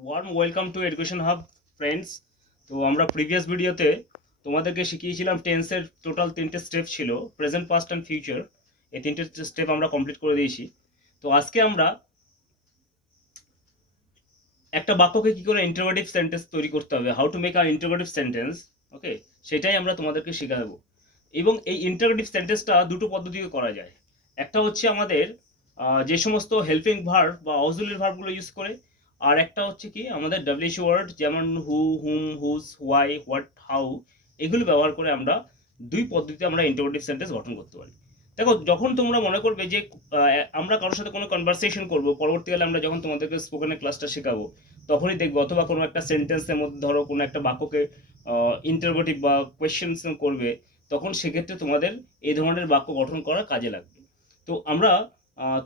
Warm welcome to education hub friends. তো আমরা previous ভিডিওতে তোমাদেরকে শিখিয়েছিলাম টেন্সের টোটাল 3টে স্টেপ ছিল, প্রেজেন্ট, পাস্ট অ্যান্ড ফিউচার। এই 3টে স্টেপ আমরা কমপ্লিট করে দিয়েছি। তো আজকে আমরা একটা বাক্যকে কী করে ইন্টারোগেটিভ সেন্টেন্স তৈরি করতে হবে, how to make a interrogative sentence, okay, সেটাই আমরা তোমাদেরকে শেখাবো। এবং এই ইন্টারোগেটিভ সেন্টেন্সটা দুটো পদ্ধতিতে করা যায়। একটা হচ্ছে আমাদের যে সমস্ত হেল্পিং ভার্ব বা অক্সিলারি ভার্বগুলো ইউজ করে, আর একটা হচ্ছে কি আমাদের ডাব্লিউএইচ ওয়ার্ড, যেমন হু, হুম, হুজ, হোয়াই, হোয়াট, হাউ, এগুলো ব্যবহার করে আমরা দুই পদ্ধতিতে আমরা ইন্টারোগেটিভ সেন্টেন্স গঠন করতে পারি। দেখো, যখন তোমরা মনে করবে যে আমরা কারোর সাথে কোনো কনভারসেশন করবো, পরবর্তীকালে আমরা যখন তোমাদেরকে স্পোকেনের ক্লাসটা শেখাবো, তখনই দেখবো অথবা কোনো একটা সেন্টেন্সের মধ্যে ধরো কোনো একটা বাক্যকে ইন্টারোগেটিভ বা কোয়েশ্চেন্স করবে, তখন সেক্ষেত্রে তোমাদের এই ধরনের বাক্য গঠন করা কাজে লাগবে। তো আমরা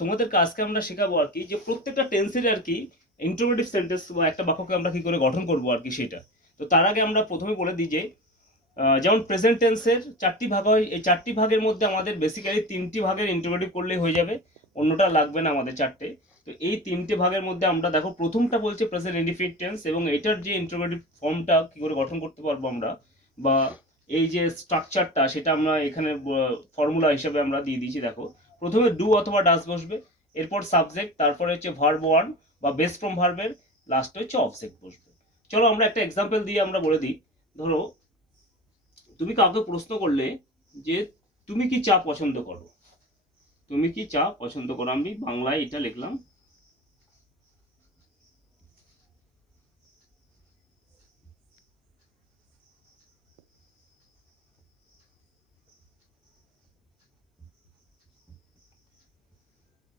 তোমাদেরকে আজকে আমরা শেখাবো আর কি, যে প্রত্যেকটা টেন্সের আর কি ইন্টারোগেটিভ সেন্টেন্স বা একটা বাক্যকে আমরা কি করে গঠন করবো আর কি সেটা। তো তার আগে আমরা প্রথমে বলে দিই যে যেমন প্রেজেন্ট টেন্সের 4টি ভাগ হয়, এই 4টি ভাগের মধ্যে আমাদের বেসিক্যালি 3টি ভাগের ইন্টারোগেটিভ করলেই হয়ে যাবে, অন্যটা লাগবে না আমাদের 4টে। তো এই 3টে ভাগের মধ্যে আমরা দেখো প্রথমটা বলছে প্রেজেন্ট ইনডিফিনিট টেন্স, এবং এটার যে ইন্টারোগেটিভ ফর্মটা কী করে গঠন করতে পারবো আমরা, বা এই যে স্ট্রাকচারটা, সেটা আমরা এখানে ফর্মুলা হিসেবে আমরা দিয়ে দিয়েছি। দেখো, প্রথমে ডু অথবা ডাস বসবে, এরপর সাবজেক্ট, তারপরে হচ্ছে ভার্ব ওয়ান বা বেস ফ্রম ভার্বের, লাস্টে হচ্ছে অবজেক্ট বসবে। চলো আমরা একটা এক্সাম্পল দিয়ে আমরা বলে দিই। ধরো, তুমি কাউকে প্রশ্ন করলে যে তুমি কি চা পছন্দ করো, তুমি কি চা পছন্দ করো, আমি বাংলায় এটা লিখলাম।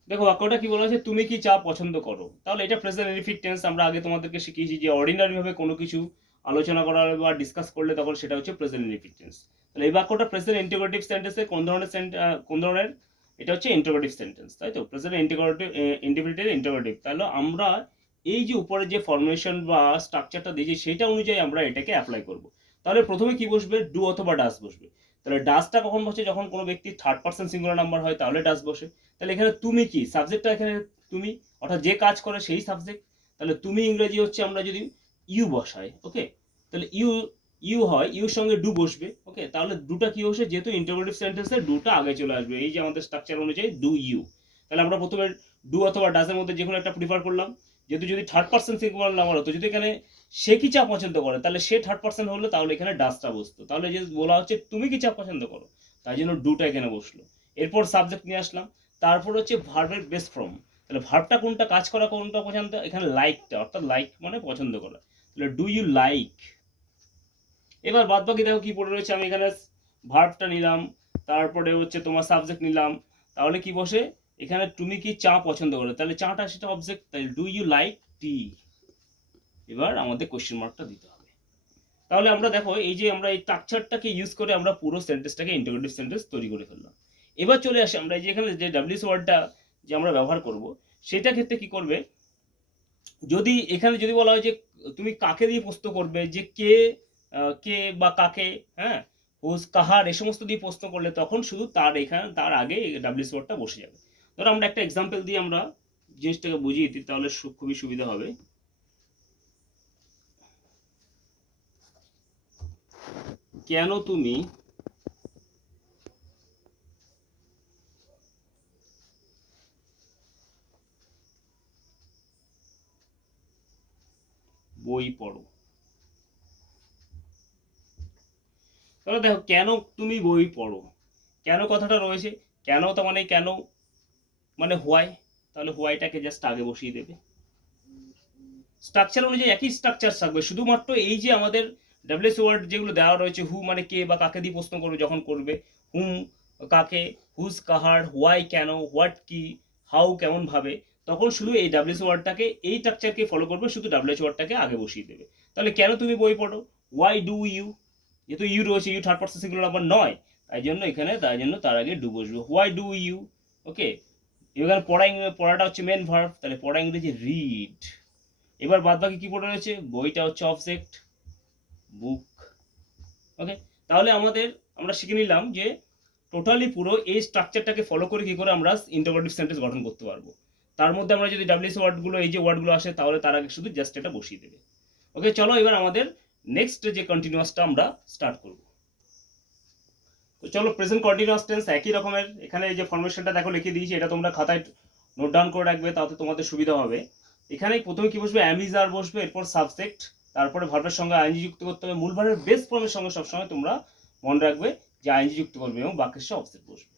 দেখো, বাক্যটা কি বলা আছে, তুমি কি চা পছন্দ করো। তাহলে এটা প্রেজেন্ট ইনডিফিনিট টেন্স। আমরা আগে তোমাদেরকে শিখিয়েছি যে অর্ডিনারি ভাবে কোনো কিছু আলোচনা করা বা ডিসকাস করলে তখন সেটা হচ্ছে প্রেজেন্ট ইনডিফিনিট টেন্স। তাহলে এই বাক্যটা প্রেজেন্ট ইন্টিগ্রেটিভ সেন্টেন্সে কোন ধরনের, এটা হচ্ছে ইন্টিগ্রেটিভ সেন্টেন্স, তাই তো, প্রেজেন্ট ইন্টিগ্রেটিভ ইন্ডিফিনিটের ইন্টিগ্রেটিভ। তাহলে আমরা এই যে উপরে যে ফর্মেশন বা স্ট্রাকচারটা দিয়েছি সেটা অনুযায়ী আমরা এটাকে অ্যাপ্লাই করব। তাহলে প্রথমে কি বসবে, ডু অথবা ডাস বসবে। তাহলে ডাসটা কখন বসে, যখন কোনো ব্যক্তি থার্ড পার্সন সিঙ্গুলার নাম্বার হয়, তাহলে ডাস বসে। তাহলে এখানে তুমি কি, সাবজেক্টটা এখানে তুমি, অর্থাৎ যে কাজ করে সেই সাবজেক্ট। তাহলে তুমি ইংরেজি হচ্ছে আমরা যদি ইউ বসাই, ওকে, তাহলে ইউ ইউ হয়, ইউর সঙ্গে ডু বসবে, ওকে। তাহলে দুটা কি বসে, যেহেতু ইন্টারোগেটিভ সেন্টেন্সে ডুটা আগে চলে আসবে, এই যে আমাদের স্ট্রাকচার অনুযায়ী ডু ইউ। তাহলে আমরা প্রথমে ডু অথবা ডাজের মধ্যে যে কোনো একটা প্রিফার করলাম। যেহেতু যদি থার্ড পার্সন সিঙ্গুলার নাম্বার হতো, যদি এখানে সে কি চা পছন্দ করে, তাহলে সে থার্ড পার্সন হলো, তাহলে এখানে ডাসটা বসতো। তাহলে যে বলা হচ্ছে তুমি কি চা পছন্দ করো, তাই জন্য ডুটা এখানে বসলো। এরপর সাবজেক্ট নিয়ে আসলাম, তারপর হচ্ছে ভার্বের বেস ফর্ম। তাহলে ভার্বটা কোনটা, কাজ করা কোনটা পছন্দ, এখানে লাইকটা, অর্থাৎ লাইক মানে পছন্দ করা। তাহলে ডু ইউ লাইক। এবার বাদ বাকি দেখো কি পড়ে রয়েছে, আমি এখানে ভার্বটা নিলাম, তারপরে হচ্ছে তোমার সাবজেক্ট নিলাম। তাহলে কি বসে এখানে, তুমি কি চা পছন্দ করো, তাহলে চাটা সেটা অবজেক্ট, তাহলে ডু ইউ লাইক টি। এবার আমাদের কোশ্চেন মার্কটা দিতে হবে। তাহলে আমরা দেখো, এই যে আমরা এই স্ট্রাকচারটাকে ইউজ করে আমরা পুরো সেন্টেন্সটাকে ইন্টারোগেটিভ সেন্টেন্স তৈরি করে ফেললাম। এবার চলে আসি আমরা যে এখানে যে ডাব্লিউএস ওয়ার্ডটা যে আমরা ব্যবহার করব, সেটা ক্ষেত্রে কি করবে, যদি এখানে যদি বলা হয় যে তুমি কাকে দিয়ে প্রশ্ন করবে, যে কে, কে বা কাকে, হ্যাঁ, হুজ, কাহার, এই সমস্ত দিয়ে প্রশ্ন করলে তখন শুধু তার এখানে তার আগে ডাব্লিউএস ওয়ার্ডটা বসে যাবে। ধরো আমরা একটা এক্সাম্পল দিয়ে আমরা জিনিসটাকে বুঝিয়ে দিই, তাহলে খুবই সুবিধা হবে। কেন তুমি বই পড়ো। তাহলে দেখো, কেন তুমি বই পড়ো, কেন কথাটা রয়েছে, কেন তার মানে কেন মানে হোয়াই, তাহলে হোয়াইটাকে জাস্ট আগে বসিয়ে দেবে। স্ট্রাকচার অনুযায়ী একই স্ট্রাকচার থাকবে, শুধুমাত্র এই যে আমাদের ডাব্লিউএস ওয়ার্ড যেগুলো দেওয়া রয়েছে, হু মানে কে বা কাকে দিয়ে প্রশ্ন করবে যখন করবে, হুম কাকে, হুজ কাহার, হোয়াই কেন, হোয়াট কি, হাউ কেমন ভাবে, তখন শুধু এই ডাব্লিউএস ওয়ার্ডটাকে এই স্ট্রাকচারকে ফলো করবে, শুধু ডাব্লিউএস ওয়ার্ডটাকে আগে বসিয়ে দেবে। তাহলে কেন তুমি বই পড়ো, হোয়াই ডু ইউ, যেহেতু ইউ রয়েছে, you third person singular number নয়, তাই জন্য এখানে তাই জন্য তার আগে ডু বসবে, হোয়াই ডু ইউ, ওকে। এবার পড়াটা হচ্ছে মেন ভার্ব, তাহলে পড়া ইংরেজি রিড। এবার বাদ বাকি কি পড়ে রয়েছে, বইটা হচ্ছে অবজেক্ট, বুক, ওকে। তাহলে আমরা শিখে নিলাম যে টোটালি পুরো এই স্ট্রাকচারটাকে ফলো করে কি করে আমরা ইন্টারোগেটিভ সেন্টেন্স গঠন করতে পারবো। তার মধ্যে আমরা যদি ডাব্লিউএস ওয়ার্ডগুলো এই যে ওয়ার্ডগুলো আসে তাহলে তার আগে শুধু জাস্ট এটা বসিয়ে দেবে। ওকে, চলো এবার আমাদের নেক্সট যে কন্টিনিউয়াসটা আমরা স্টার্ট করব। তো চলো প্রেজেন্ট কন্টিনিউয়াস টেন্স একই রকমের, এখানে এই যে ফরমেশনটা দেখো লিখে দিয়েছি, এটা তোমরা খাতায় নোট ডাউন করে রাখবে, তাতে তোমাদের সুবিধা হবে। এখানে প্রথমে কি বসবে, অ্যাম ইজ আর বসবে, এরপর সাবজেক্ট, তারপরে ভার্বের সঙ্গে আইএনজি যুক্ত করতে হবে। মূল ভার্বের বেস ফর্মের সঙ্গে সবসময় তোমরা মনে রাখবে যে আইএনজি যুক্ত করবে এবং বাক্যের সাথে অবজেক্ট বসবে।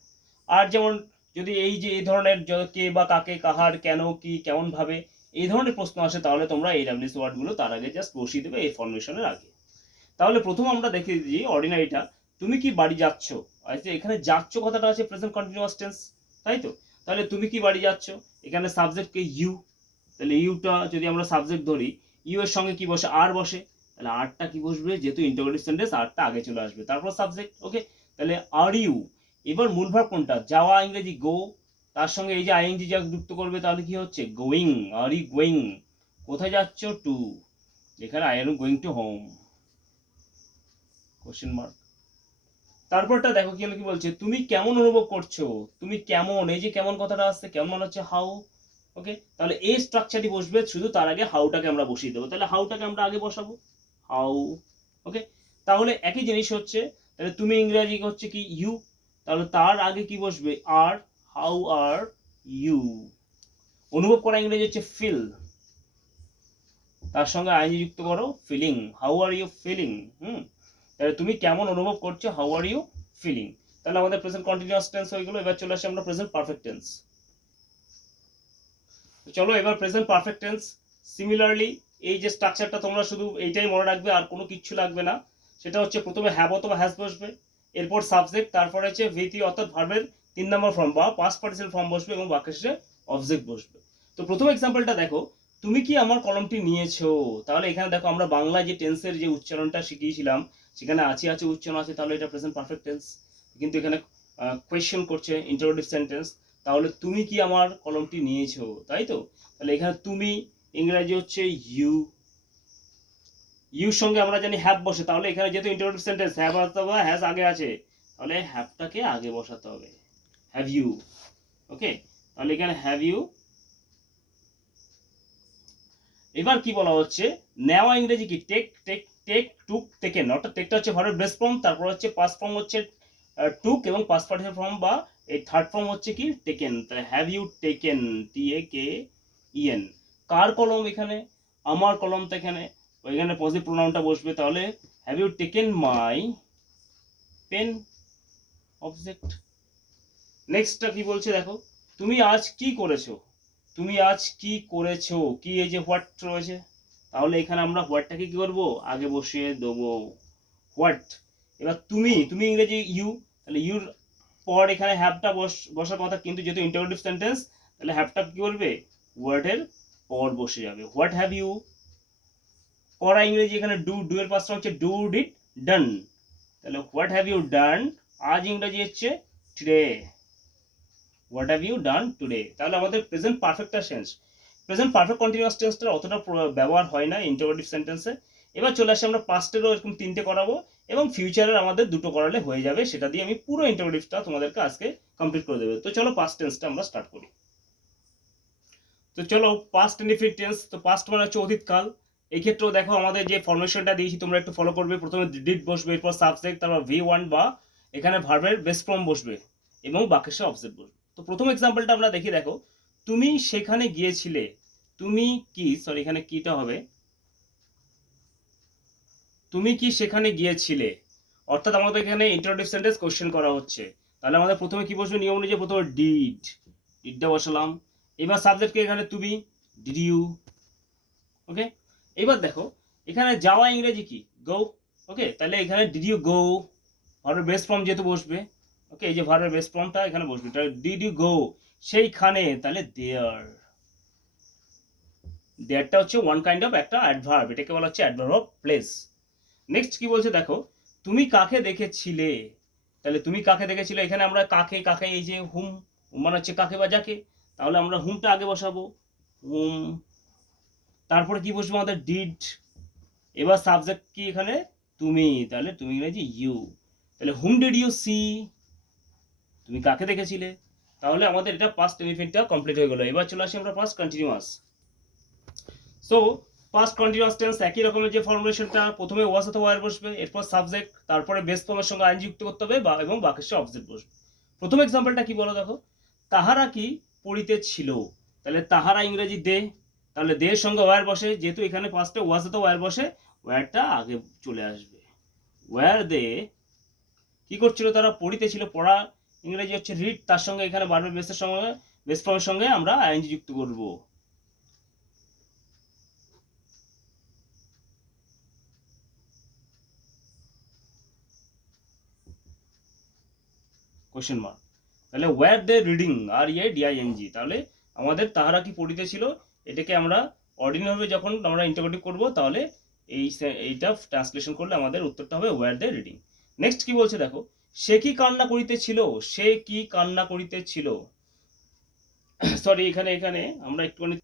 আর যেমন যদি এই যে এই ধরনের কে বা কাকে, কাহার, কেন, কি, কেমন ভাবে এই ধরনের প্রশ্ন আসে তাহলে তোমরা এই ডাব্লিউএস ওয়ার্ডগুলো তার আগে জাস্ট বসিয়ে দেবে এই ফরমেশনের আগে। তাহলে প্রথম আমরা দেখে দিই অর্ডিনারিটা, তুমি কি বাড়ি যাচ্ছ। আচ্ছা, এখানে যাচ্ছ কথাটা আছে প্রেজেন্ট কন্টিনিউয়াস টেন্স, তাই তো? তাহলে তুমি কি বাড়ি যাচ্ছ, এখানে সাবজেক্টকে ইউ, তাহলে ইউটা যদি আমরা সাবজেক্ট ধরি, ইউ এর সঙ্গে কি বসে, আর বসে, তাহলে আরটা কি বসবে, যেহেতু ইন্টারোগেটিভ সেন্টেন্স আরটা আগে চলে আসবে, তারপর সাবজেক্ট। ওকে, তাহলে আর ইউ। এবার মূল ভার্ব কোনটা, যাওয়া ইংরেজি গো, তার সঙ্গে এই যে আইএনজি যা যুক্ত করবে তাহলে কি হচ্ছে গোয়িং, আর ইউ গোয়িং, কোথায় যাচ্ছ, টু, এখানে I am going to home, question mark. তারপরটা দেখো কি কি বলছে, তুমি কেমন অনুভব করছো, তুমি কেমন, এই যে কেমন কথাটা আসছে, কেমন মানে হচ্ছে হাউ। ওকে, তাহলে এই স্ট্রাকচারটি বসবে, শুধু তার আগে হাউটাকে আমরা বসিয়ে দেবো, তাহলে হাউটাকে আমরা আগে বসাবো, হাউ। ওকে, তাহলে একই জিনিস হচ্ছে, তাহলে তুমি ইংরেজি হচ্ছে কি ইউ, তাহলে তার আগে কি বসবে, আর, হাউ আর ইউ। অনুভব করা ইংরেজি হচ্ছে ফিল, তার সঙ্গে আইনি যুক্ত করো feeling, how are you feeling. তাহলে তুমি কেমন অনুভব করছো, হাউ আর ইউ ফিলিং। তাহলে আমাদের প্রেজেন্ট কন্টিনিউয়াস টেন্স হয়ে গেল। এবার চলে আসি আমরা প্রেজেন্ট পারফেক্ট টেন্স। চলো এবার প্রেজেন্ট পারফেক্ট টেন্স সিমিলারলি এই যে স্ট্রাকচারটা তোমরা শুধু এইটাই মনে রাখবে, আর কোনো কিচ্ছু লাগবে না। সেটা হচ্ছে প্রথমে হ্যাভ অথবা হ্যাজ বসবে, এরপর সাবজেক্ট, তারপরে হচ্ছে ভিটি অর্থাৎ ভার্বের 3 নম্বর ফর্ম বা পাস্ট পার্টিসিপল ফর্ম বসবে এবং বাক্যের শেষে অবজেক্ট বসবে। তো প্রথম এক্সাম্পলটা দেখো, তুমি কি আমার কলমটি নিয়েছো। তাহলে এখানে দেখো আমরা বাংলায় যে টেন্সের যে উচ্চারণটা শিখিয়েছিলাম সেখানে আছে উচ্চারণ আছে, তাহলে এটা প্রেজেন্ট পারফেক্ট টেন্স। কিন্তু এখানে কোয়েশ্চেন করছে, ইন্টারোগেটিভ সেন্টেন্স, তাহলে তুমি কি আমার কলমটি নিয়েছো, তাই তো? তাহলে এখানে তুমি ইংরেজি হচ্ছে ইউ, ইউর সঙ্গে আমরা জানি হ্যাভ বসে, তাহলে এখানে যেহেতু ইন্টারোগেটিভ সেন্টেন্স হ্যাভ অথবা হ্যাজ আগে আছে, তাহলে হ্যাভটাকে আগে বসাতে হবে, হ্যাভ ইউ। ওকে, তাহলে এখানে হ্যাভ ইউ। এবার কি বলা হচ্ছে, নেওয়া ইংরেজি কি take, take, take, took, taken, অর্থাৎ টেকটা হচ্ছে ভার্বের বেস ফর্ম, তারপর হচ্ছে পাস্ট ফর্ম হচ্ছে টুক এবং পাস্ট পার্টিসিপল ফর্ম বা এই থার্ড ফর্ম হচ্ছে কি টেকেন। তাহলে have you taken, T A K E N. কার কলম, এখানে আমার কলম, তো এখানে ওইখানে পজিটিভ প্রোনাউনটা বসবে, তাহলে have you taken my pen, object. নেক্সটটা কি বলছে দেখো, তুমি আজ কি করেছো, তুমি আজ কি করেছো, কি এই যে হোয়াট রয়েছে, তাহলে এখানে আমরা হোয়াটটাকে কি করবো, আগে বসিয়ে দেবো, হোয়াট। এবার তুমি, তুমি ইংরেজি ইউ, তাহলে ইউর পর এখানে হ্যাভটা বসার কথা, কিন্তু যেহেতু ইন্টারোগেটিভ সেন্টেন্স তাহলে হ্যাভটা কি করবে, ওয়ার্ডের পর বসে যাবে, হোয়াট হ্যাভ ইউ। করা ইংরেজি এখানে ডু, ডু এর পাশটা হচ্ছে ডু, ডিড, ডান, তাহলে হোয়াট হ্যাভ ইউ ডান, আজ ইংরেজি হচ্ছে today, what have you done today. তাহলে আমাদের প্রেজেন্ট পারফেক্টটা সেন্স, প্রেজেন্ট পারফেক্ট কন্টিনিউয়াস টেন্সটা অতটা ব্যবহার হয় না ইন্টারোগেটিভ সেন্টেন্সে। এবার চলে আসে আমরা পাস্টেরও এরকম 3টে করাবো এবং ফিউচারের আমাদের 2টো করালে হয়ে যাবে, সেটা দিয়ে আমি পুরো ইন্টারোগেটিভটা তোমাদেরকে আজকে কমপ্লিট করে দেবো। তো চলো পাস্ট টেন্সটা আমরা স্টার্ট করি। তো চলো পাস্ট ইনডিফিনিট টেন্স, তো পাস্ট মানে হচ্ছে অতীতকাল। এই ক্ষেত্রেও দেখো আমাদের যে ফরমেশনটা দিয়েছি তোমরা একটু ফলো করবে, প্রথমে ডিড বসবে, এরপর সাবজেক্ট, তারপর V1 বা এখানে ভার্বের বেস ফর্ম বসবে এবং বাক্যের সাথে অবজেক্ট বসবে। তো প্রথম এক্সাম্পলটা আমরা দেখি, দেখো তুমি সেখানে গিয়েছিলে, তুমি কি, সরি এখানে কিটা হবে, তুমি কি সেখানে গিয়েছিলে, অর্থাৎ আমাদের এখানে ইন্টারোগেটিভ সেন্টেন্স কোশ্চেন করা হচ্ছে, তাহলে আমাদের প্রথমে কি বসবে, নিয়ম অনুযায়ী প্রথমে ডিড, ডিডটা বসালাম, এবার সাবজেক্টকে এখানে তুমি, ডিড ইউ। ওকে, এবার দেখো এখানে যাওয়া ইংরেজি কি গো। ওকে, তাহলে এখানে ডিড ইউ গো, ভার্বের বেস ফর্ম যেহেতু বসবে। ওকে, এই যে ভার্বের বেস ফর্মটা এখানে বসবে, তাহলে ডিড ইউ গো সেইখানে, তাহলে দেয়ার, দেয়ারটা হচ্ছে ওয়ান কাইন্ড অফ একটা অ্যাডভার্ব, এটাকে বলা হচ্ছে অ্যাডভার্ব অফ প্লেস। নেক্সট কি বলছে দেখো, তুমি কাকে দেখেছিলে, তাহলে তুমি কাকে দেখেছিলে, এখানে আমরা কাকে, কাকে এই যে হুম, মানে হচ্ছে কাকে বা যাকে, তাহলে আমরা হুমটা আগে বসাবো, হুম, তারপরে কি বসবো আমাদের ডিড, এবার সাবজেক্ট কি এখানে তুমি, তাহলে তুমি ইংরেজি ইউ, তাহলে হুম ডিড ইউ সি, তুমি কাকে দেখেছিলে, তাহলে আমাদের এটা পাস্ট ইনডিফিনিটটা কমপ্লিট হয়ে গেল। এবার চলে আসি আমরা past continuous. So past continuous tense একই রকমের যে ফর্মুলেশনটা, প্রথমে ওয়াজ অথবা ওয়্যার বসবে, এরপর সাবজেক্ট, তারপরে বেস ফর্মের সঙ্গে আইন যুক্ত করতে হবে বা এবং বাক্যে অবজেক্ট বসবে। প্রথম এক্সাম্পলটা কি বলো দেখো, তাহারা কি পড়িতেছিল, তাহলে তাহারা ইংরেজি দে, তাহলে দে এর সঙ্গে ওয়্যার বসে, যেহেতু এখানে ফার্স্টে ওয়াজ অথবা ওয়্যার বসে, ওয়্যারটা আগে চলে আসবে। ওয়্যার দে কি করছিল, তারা পড়িতেছিল, পড়া ইংরেজি হচ্ছে রিড, তার সঙ্গে এখানে বারবার বেসের সঙ্গে বেস ফর্মের সঙ্গে আমরা আইএনজি যুক্ত করব। Question mark. তাহলে ওয়্যার দে রিডিং, আর ইয়ে ডিআইএনজি, তাহলে আমাদের তাহারা কি পড়িতেছিল, এটাকে আমরা অর্ডিনারি ভাবে যখন আমরা ইন্টারোগেটিভ করব, তাহলে এইটা ট্রান্সলেশন করলে আমাদের উত্তরটা হবে ওয়্যার দে রিডিং। নেক্সট কি বলছে দেখো, সে কি কান্না করিতেছিল, সে কি কান্না করিতেছিল, সরি এখানে এখানে আমরা একটুখানি,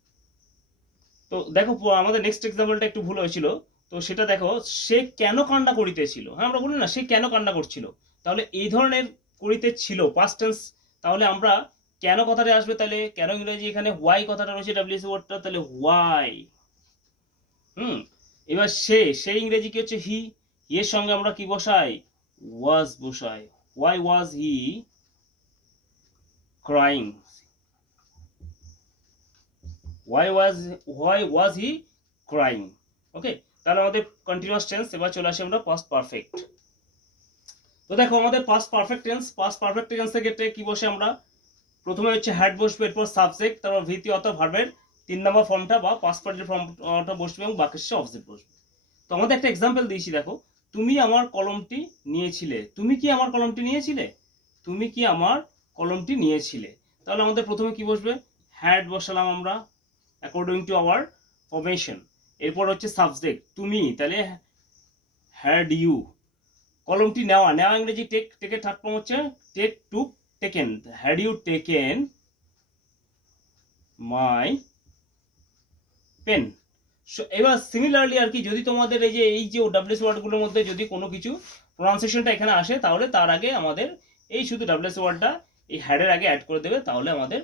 তো দেখো আমাদের নেক্সট এক্সাম্পলটা একটু ভুল হয়েছিল। তো সেটা দেখো, সে কেন কান্না করিতেছিল, হ্যাঁ আমরা বলি না সে কেন কান্না করছিল, তাহলে এই ধরনের করিতেছিল পাস্ট টেন্স, তাহলে আমরা কেন কথাটা আসবে, তাহলে কেন ইংরেজি এখানে হোয়াই কথাটা রয়েছে ডাব্লিউসি ওয়ার্ডটা, তাহলে হোয়াই। এবার সেই ইংরেজি কি হচ্ছে হি, এর সঙ্গে আমরা কি বসাই, ওয়াজ বসাই। Why was he crying, why was he crying? ওকে, তাহলে আমাদের কন্টিনিউয়াস টেন্স। এবার চলে আসি আমরা পাস্ট পারফেক্ট। তো দেখো আমাদের পাস্ট পারফেক্ট টেন্সের ক্ষেত্রে কি বসে, আমরা প্রথমে হচ্ছে হ্যাড বসবে, এরপর সাবজেক্ট, তারপর ভিত্তি অর্থাৎ ভার্বের 3 নম্বর ফর্মটা বা পাস্ট পার্টির ফর্মটা বসবে এবং বাক্যের শেষে অবজেক্ট বসবে। তো আমাদের একটা এক্সাম্পল দিয়েছি দেখো, তুমি আমার কলমটি নিয়েছিলে, তুমি কি আমার কলমটি নিয়েছিলে, তুমি কি আমার কলমটি নিয়েছিলে, তাহলে আমাদের প্রথমে কি বসবে, হ্যাড বসালাম আমরা অ্যাকর্ডিং টু আওয়ার ফরমেশন, এরপর হচ্ছে সাবজেক্ট তুমি, তাহলে হ্যাড ইউ, কলমটি নেওয়া, নেওয়া ইংরেজি টেক, টেকের থার্ড ফর্ম হচ্ছে take, took, taken, had you taken my pen. এবার সিমিলারলি আর কি, যদি তোমাদের এই যে ডাব্লিউএস ওয়ার্ডগুলোর মধ্যে যদি কোনো কিছু প্রনাউন্সিয়েশনটা এখানে আসে, তাহলে তার আগে আমাদের এই শুধু ডাব্লিউএস ওয়ার্ডটা এই হ্যাডের আগে অ্যাড করে দেবে, তাহলে আমাদের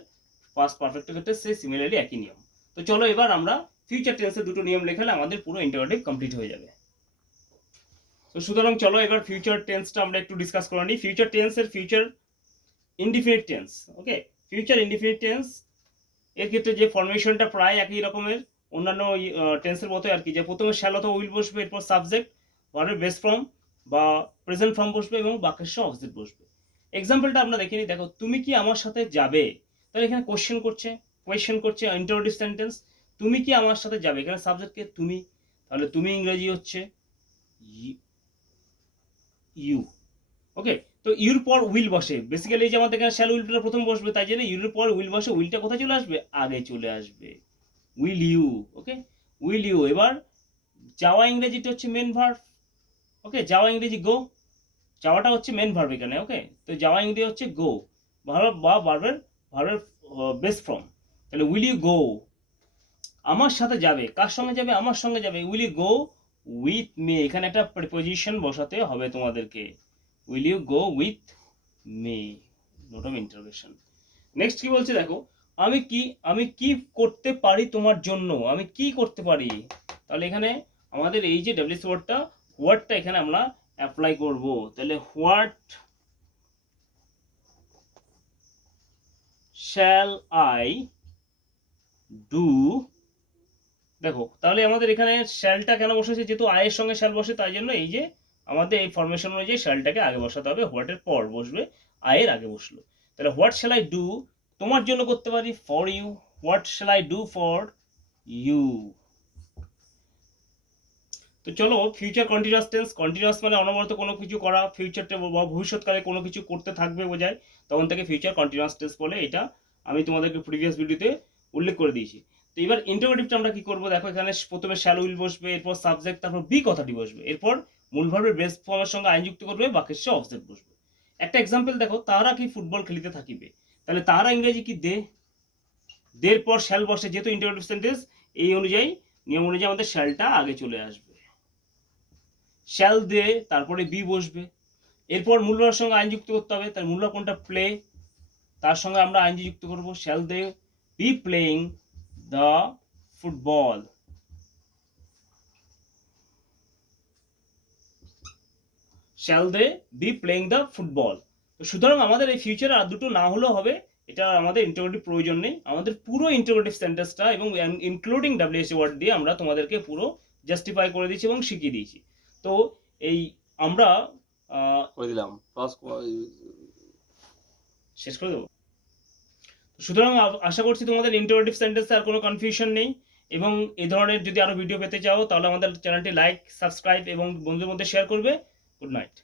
পাস্ট পারফেক্টের ক্ষেত্রে সে সিমিলারলি একই নিয়ম। তো চলো এবার আমরা ফিউচার টেন্সের দুটো নিয়ম লেখালে আমাদের পুরো ইন্টারোগেটিভ কমপ্লিট হয়ে যাবে। তো সুতরাং চলো এবার ফিউচার টেন্সটা আমরা একটু ডিসকাস করে নিই। ফিউচার টেন্সের ফিউচার ইনডিফিনিট টেন্স, ওকে, ফিউচার ইনডিফিনিট টেন্স এর ক্ষেত্রে যে ফরমেশনটা প্রায় একই রকমের অন্যান্য টেন্সের মতো আর কি, যে প্রথমে শ্যাল অথবা উইল বসবে, এরপর সাবজেক্ট, ভার্বের বেস ফর্ম বা প্রেজেন্ট ফর্ম বসবে এবং বাক্যের শেষে অবজেক্ট বসবে। এক্সাম্পলটা আমরা দেখে নিই, দেখো তুমি কি আমার সাথে যাবে, তাহলে এখানে কোয়েশ্চেন করছে ইন্টারোগেটিভ সেন্টেন্স, তুমি কি আমার সাথে যাবে, এখানে সাবজেক্টকে তুমি, তাহলে তুমি ইংরেজি হচ্ছে ইউ, ওকে। তো ইউর পর উইল বসে, বেসিক্যালি এই যে আমাদের এখানে শ্যাল উইলটা প্রথম বসবে, তাই জন্য ইউর পর উইল বসে, উইলটা কোথায় চলে আসবে, আগে চলে আসবে, will you, okay, will you. এবার যাওয়া ইংরেজিটা হচ্ছে মেন ভার্ব, ওকে, যাওয়া ইংরেজি গো, যাওয়াটা হচ্ছে মেন ভার্ব এখানে, ওকে, তো যাওয়া ইংরেজি হচ্ছে গো, ভার্ব বা ভার্বের বেস ফর্ম, তাহলে উইল ইউ গো, আমার সাথে যাবে, কার সঙ্গে যাবে, আমার সঙ্গে যাবে, will you go with me, এখানে একটা প্রিপোজিশন বসাতে হবে তোমাদেরকে, will you go with me, note of interrogation. Next কি বলছে দেখো, আমি কি করতে পারি তোমার জন্য, আমি কি করতে পারি, তাহলে এখানে আমাদের এই যে ডাব্লিউএস ওয়ার্ডটা এখানে আমরা অ্যাপ্লাই করব, তাহলে হোয়াট শ্যাল আই ডু, দেখো তাহলে আমাদের এখানে শ্যালটা কেন বসেছে, যেহেতু আয়ের সঙ্গে শ্যাল বসে, তাই জন্য এই যে আমাদের এই ফরমেশন অনুযায়ী শ্যালটাকে আগে বসাতে হবে, হোয়াটের পর বসবে, আয়ের আগে বসলো, তাহলে হোয়াট শ্যাল আই ডু তোমার জন্য করতে পারি, for you, what shall I do for you. তো চলো ফিউচার কন্টিনিউয়াস টেন্স, কন্টিনিউয়াস মানে অনবরত কোনো কিছু করা, ফিউচারটা বা ভবিষ্যৎকালে কোনো কিছু করতে থাকবে বোঝায়, তখন থেকে ফিউচার কন্টিনিউয়াস টেন্স বলে, এটা আমি তোমাদেরকে প্রিভিয়াস ভিডিওতে উল্লেখ করে দিয়েছি। তো এবার ইন্টারোগেটিভটা আমরা কি করবো, দেখো এখানে প্রথমে শ্যাল উইল বসবে, এরপর সাবজেক্ট, তারপর বি কথাটি বসবে, এরপর মূল ভার্বের বেস ফর্মের সঙ্গে আইন যুক্ত করবে, বাক্যের শেষে অবজেক্ট বসবে। একটা এক্সাম্পল দেখো, তারা কি ফুটবল খেলিতে থাকিবে, তাহলে তারা ইংরেজি কি দে, দের পর শ্যাল বসে, যেহেতু ইন্টারোগেটিভ সেন্টেন্স এই অনুযায়ী নিয়ম অনুযায়ী আমাদের শ্যালটা আগে চলে আসবে, শ্যাল দে, তারপরে বি বসবে, এরপর মূল ভার্বের সঙ্গে আইন যুক্ত করতে হবে, তার মূল ভার্ব কোনটা, প্লে, তার সঙ্গে আমরা আইনজি যুক্ত করব, shall they be playing the football. Shall they be playing the football. তো সুতরাং আমাদের এই ফিউচারে আর দুটো না হলেও হবে, এটা আমাদের ইন্টারোগেটিভ প্রয়োজন নেই। আমাদের পুরো ইন্টারোগেটিভ সেন্টেন্সটা এবং ইনক্লুডিং ডাব্লিউএসি ওয়ার্ড দিয়ে আমরা তোমাদেরকে পুরো জাস্টিফাই করে দিয়েছি এবং শিখিয়ে দিয়েছি। তো এই আমরা করে দিলাম শেষ করে দেবো। সুতরাং আশা করছি তোমাদের ইন্টারোগেটিভ সেন্টেন্সে আর কোনো কনফিউশন নেই। এবং এই ধরনের যদি আরো ভিডিও পেতে চাও তাহলে আমাদের চ্যানেলটি লাইক, সাবস্ক্রাইব এবং বন্ধুদের মধ্যে শেয়ার করবে। Good night.